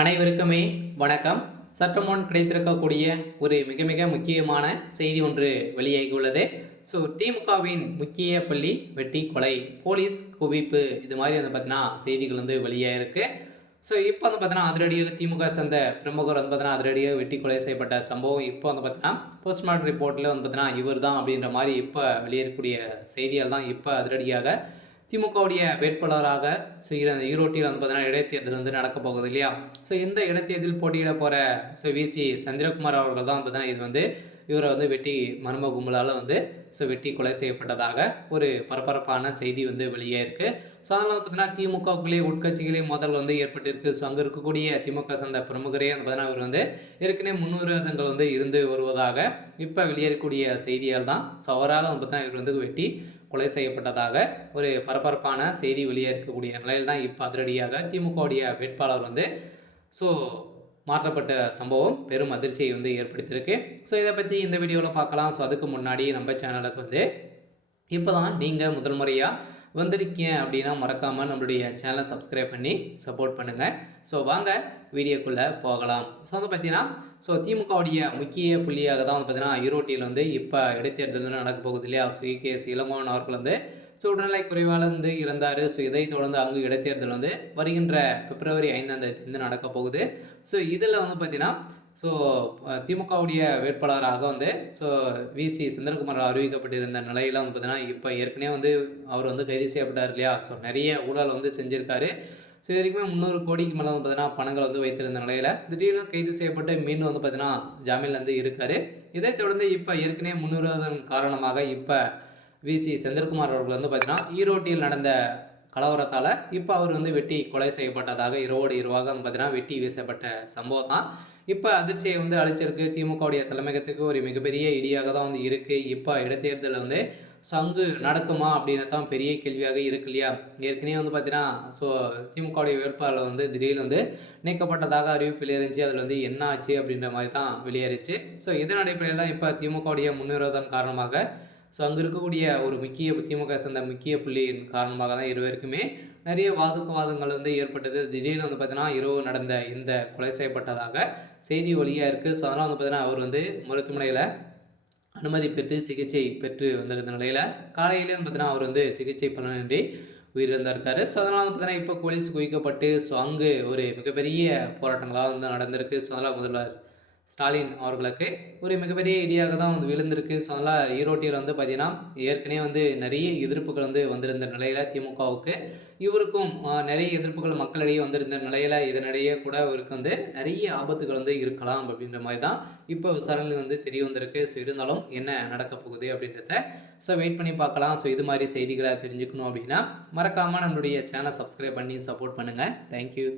அனைவருக்குமே வணக்கம். சற்றுமுன் கிடைத்திருக்கக்கூடிய ஒரு மிக மிக முக்கியமான செய்தி ஒன்று வெளியாகியுள்ளது. திமுகவின் முக்கிய பள்ளி வெட்டி கொலை, போலீஸ் குவிப்பு, இது மாதிரி பார்த்தீங்கன்னா செய்திகள் வெளியாயிருக்கு. இப்போ பார்த்தீங்கன்னா அதிரடியாக திமுக சேர்ந்த பிரமுகர் பார்த்தீங்கன்னா அதிரடியாக வெட்டி கொலை செய்யப்பட்ட சம்பவம் இப்போ பார்த்தீங்கன்னா போஸ்ட்மார்ட்டம் ரிப்போர்ட்டில் பார்த்தீங்கன்னா இவர் தான் அப்படின்ற மாதிரி இப்போ வெளியேறக்கூடிய செய்திகள் தான் இப்போ அதிரடியாக திமுகவுடைய வேட்பாளராக ஈரோட்டில் பார்த்தீங்கன்னா இடைத்தேர்தல் நடக்க போகுது இல்லையா? இந்த இடைத்தேர்தலில் போட்டியிட போகிற விசி சந்திரகுமார் அவர்கள் தான் பார்த்தீங்கன்னா இவரை வெட்டி மர்ம கும்பலால் வெட்டி கொலை செய்யப்பட்டதாக ஒரு பரபரப்பான செய்தி வெளியே இருக்கு. அதனால் பார்த்தீங்கன்னா திமுகவுக்குள்ளே உட்கட்சிகளே மோதல் ஏற்பட்டிருக்கு. அங்கே இருக்கக்கூடிய திமுக சார்ந்த பிரமுகரே பார்த்தீங்கன்னா இவர் ஏற்கனவே முன்னுரிதங்கள் இருந்து வருவதாக இப்போ வெளியேறக்கூடிய செய்தியால் தான் அவரால் பார்த்தீங்கன்னா இவர் வெட்டி கொலை செய்யப்பட்டதாக ஒரு பரபரப்பான செய்தி வெளியே இருக்கக்கூடிய நிலையில் தான் இப்போ அதிரடியாக திமுகவுடைய வேட்பாளர் மாற்றப்பட்ட சம்பவம் பெரும் அதிர்ச்சியை ஏற்படுத்தியிருக்கு. இதை பற்றி இந்த வீடியோவில் பார்க்கலாம். அதுக்கு முன்னாடி நம்ம சேனலுக்கு இப்போ தான் நீங்கள் முதல் முறையாக வந்திருக்கீங்க அப்படின்னா மறக்காமல் நம்மளுடைய சேனலை சப்ஸ்கிரைப் பண்ணி சப்போர்ட் பண்ணுங்கள். வாங்க வீடியோக்குள்ளே போகலாம். பார்த்தீங்கன்னா திமுகவுடைய முக்கிய புள்ளியாக தான் பார்த்தீங்கன்னா ஈரோட்டில் இப்போ இடைத்தேர்தல் நடக்க போகுது இல்லையா? கே.எஸ். இளங்கோவன் அவர்கள் உடல்நிலை குறைவால் இருந்தார். இதை தொடர்ந்து அங்கு இடைத்தேர்தல் வருகின்ற பிப்ரவரி 5ஆம் தேதி நடக்க போகுது. இதில் பார்த்தீங்கன்னா திமுகவுடைய வேட்பாளராக விசி சந்திரகுமார் அறிவிக்கப்பட்டிருந்த நிலையில் பார்த்தீங்கன்னா இப்போ ஏற்கனவே அவர் கைது செய்யப்பட்டார் இல்லையா? நிறைய ஊழல் செஞ்சுருக்காரு. இது வரைக்குமே 300 கோடிக்கு மேலே பார்த்தீங்கன்னா பணங்கள் வைத்திருந்த நிலையில் திடீர்னு கைது செய்யப்பட்டு மீண்டும் பார்த்தீங்கன்னா ஜாமீனில் இருக்கார். இதை தொடர்ந்து இப்போ ஏற்கனவே முன்னுரிதன் காரணமாக இப்போ விசி செந்தில்குமார் அவர்கள் பார்த்தீங்கன்னா ஈரோட்டில் நடந்த கலவரத்தால் இப்போ அவர் வெட்டி கொலை செய்யப்பட்டதாக இரவோடு இரவாக பார்த்தீங்கன்னா வெட்டி வீசப்பட்ட சம்பவம் தான் இப்போ அதிர்ச்சியை அளிச்சிருக்கு. திமுகவுடைய தலைமையகத்துக்கு ஒரு மிகப்பெரிய இடியாக தான் இருக்குது. இப்போ இடைத்தேர்தலில் சங்கு நடக்குமா அப்படின்னு தான் பெரிய கேள்வியாக இருக்கு இல்லையா? ஏற்கனவே பார்த்தீங்கன்னா திமுகவுடைய வேட்பாளர் திடீர்னு நீக்கப்பட்டதாக அறிவிப்பில் இருந்துச்சு. அதில் என்ன ஆச்சு அப்படின்ற மாதிரி தான் வெளியேறிச்சு. இதன் அடிப்படையில் தான் இப்போ திமுகவுடைய முன்னுரிதன் காரணமாக அங்கே இருக்கக்கூடிய ஒரு முக்கிய திமுக சேர்ந்த முக்கிய புள்ளியின் காரணமாக தான் இருவருக்குமே நிறைய வாதங்கள் ஏற்பட்டது. திடீர்னு பார்த்தீங்கன்னா இரவு நடந்த இந்த கொலை செய்யப்பட்டதாக செய்தி வழியாக இருக்குது. அதனால் பார்த்தீங்கன்னா அவர் மருத்துவமனையில் அனுமதி பெற்று சிகிச்சை பெற்று வந்திருந்த நிலையில் காலையிலே பார்த்தீங்கன்னா அவர் சிகிச்சை பலனின்றி உயிரிழந்திருக்காரு. அதனால் பார்த்தீங்கன்னா இப்போ போலீஸ் குவிக்கப்பட்டு அங்கு ஒரு மிகப்பெரிய போராட்டங்களாக நடந்திருக்கு. அதனால் முதல்வர் ஸ்டாலின் அவர்களுக்கு ஒரு மிகப்பெரிய இடியாக தான் விழுந்திருக்கு. அதனால் ஈரோட்டில் பார்த்தீங்கன்னா ஏற்கனவே நிறைய எதிர்ப்புகள் வந்திருந்த நிலையில் திமுகவுக்கு இவருக்கும் நிறைய எதிர்ப்புகள் மக்களிடையே வந்திருந்த நிலையில் இதனிடையே கூட இவருக்கு நிறைய ஆபத்துகள் இருக்கலாம் அப்படின்ற மாதிரி தான் இப்போ விசாரணை தெரிய வந்திருக்கு. இருந்தாலும் என்ன நடக்க போகுது அப்படின்றத வெயிட் பண்ணி பார்க்கலாம். இது மாதிரி செய்திகளை தெரிஞ்சுக்கணும் அப்படின்னா மறக்காமல் நம்மளுடைய சேனலை சப்ஸ்கிரைப் பண்ணி சப்போர்ட் பண்ணுங்கள். தேங்க்யூ.